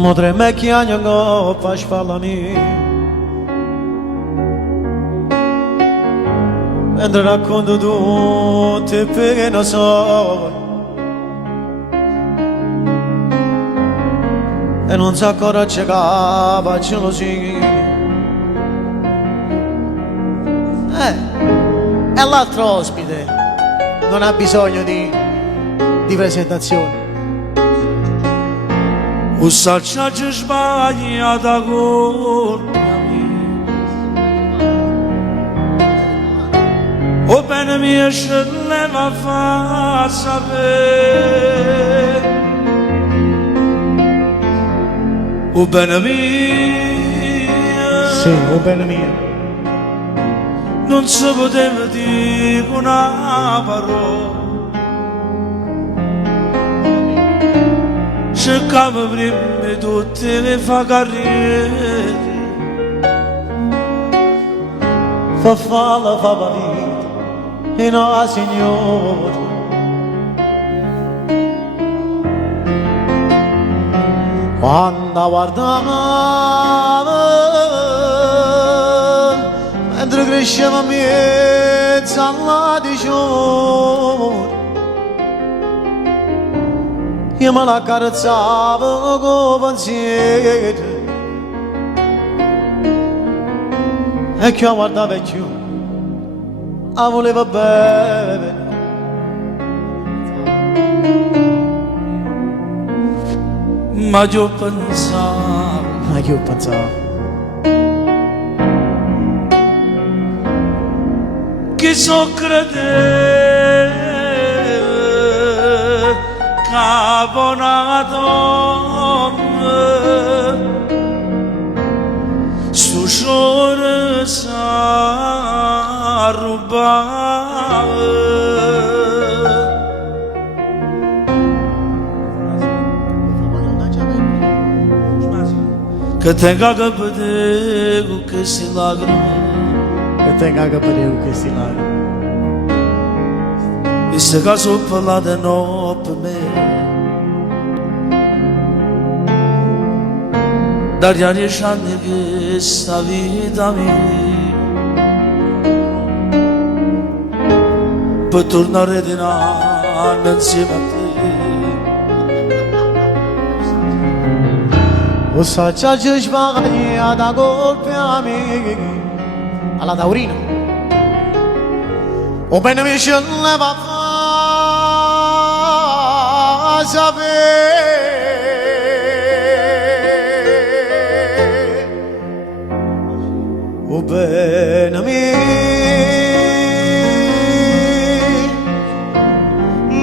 Modre me chiagno ngo pash fallami Mentre racconto tutte pene so E non sa ancora c'è capa gelosia E l'altro ospite non ha bisogno di presentazioni O salciaggio sbaglia da colpa O bene mia se leva fa sapere O bene mia Sì, o bene mio Non si poteva dire una parola Cercava prima tutte le fa carriere Fa falla, fa la vita E no, signore Quando guardava Mentre cresceva mezzo alla di giorno Io me la carezzavo con pensiero E che io guardavo più La voleva bene Ma io pensavo Che so credere Capo una donna Sto giorno sa rubare Che tenga che vedere con questi lacrime Che tenga che vedere con questi lacrime E se caso parlate no per me Dagli 10 anni che sta vita mia Per tornare di nuovo insieme a te O salciaggio sbaglia da colpa mia Alla Taurina O bene mi ce ne va a sapere O bene mi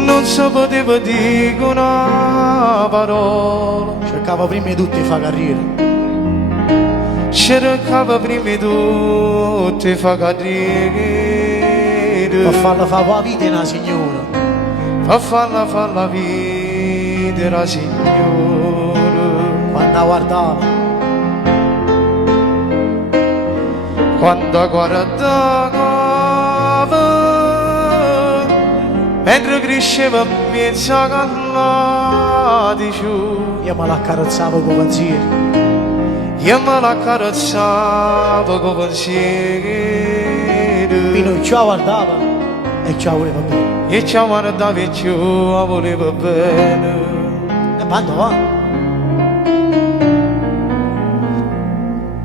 Non si poteva dire una parola Cercava prima di tutti fa carriera Cercava prima di tutti fa carriera Per farla fa la vita una signora Per farla fa la vita la signora Quando guardava Quando guardava Mentre cresceva pensa che la di giù Io me la carezzavo con pensieri Io me la carezzavo con pensieri Fino ci guardava e ci voleva bene E ci guardava e ci voleva bene E quando va?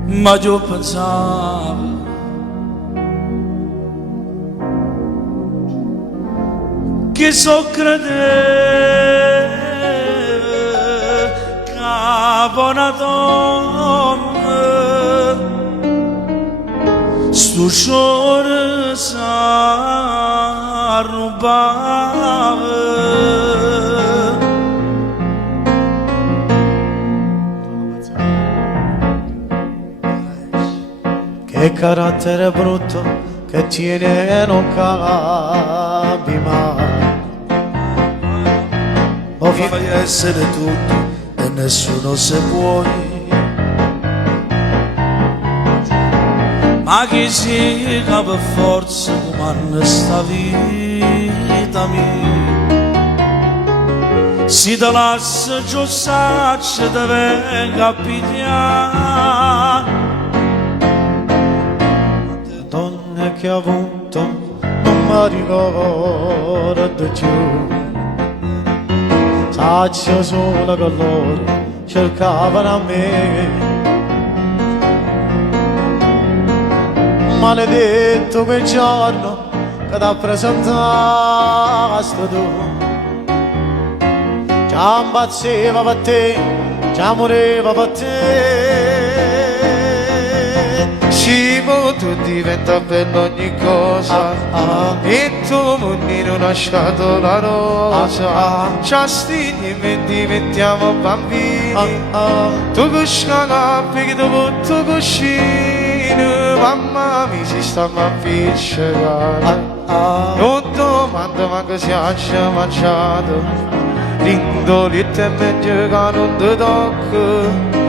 Ma io pensavo Che so credere Capo una donna Sto giorno sa rubare Che carattere brutto che tiene e non cambi mai Fai essere tutto e nessuno se vuoi Ma chi si per forza come sta vita mia Si te lascia giù saccia te venga a pigliare. Donne che ho avuto non mi ricordo più. Saccio solo che loro cercavano a me. Maledetto quel giorno che t'ha presentato tu. Già impazzeva per te, già moreva per te. Cibo tu diventa bello ogni cosa e tu mondi non lasciato la rosa. Ci astigni e diventiamo bambini. Tu cusca cappi che dopo tu cuscino. Mamma mi si sta a appiccicare. Non domando manco se ha mangiato. L'indolito è meglio che non ti tocca.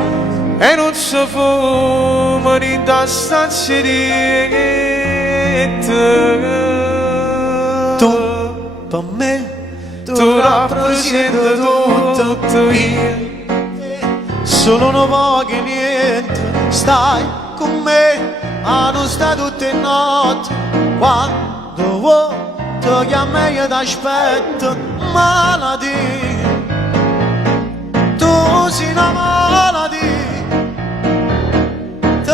E non si fuma in da stanza di Tu per me, tu rappresenti tutto io. Solo non voglio niente, stai con me, ma non stai tutte le notti. Quando vuoi ti chiamo e io ti aspetto, malattia. Tu sei una malattia, ti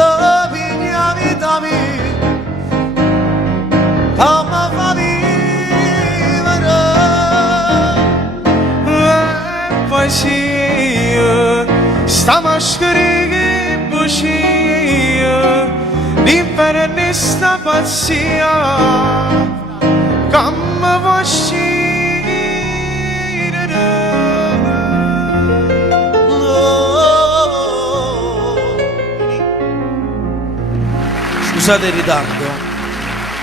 pigli la vita mia, come fa vivere. E poi sì, sta maschera che bucia, libera di sta pazzia, come vuoi uscire. Scusate il ritardo.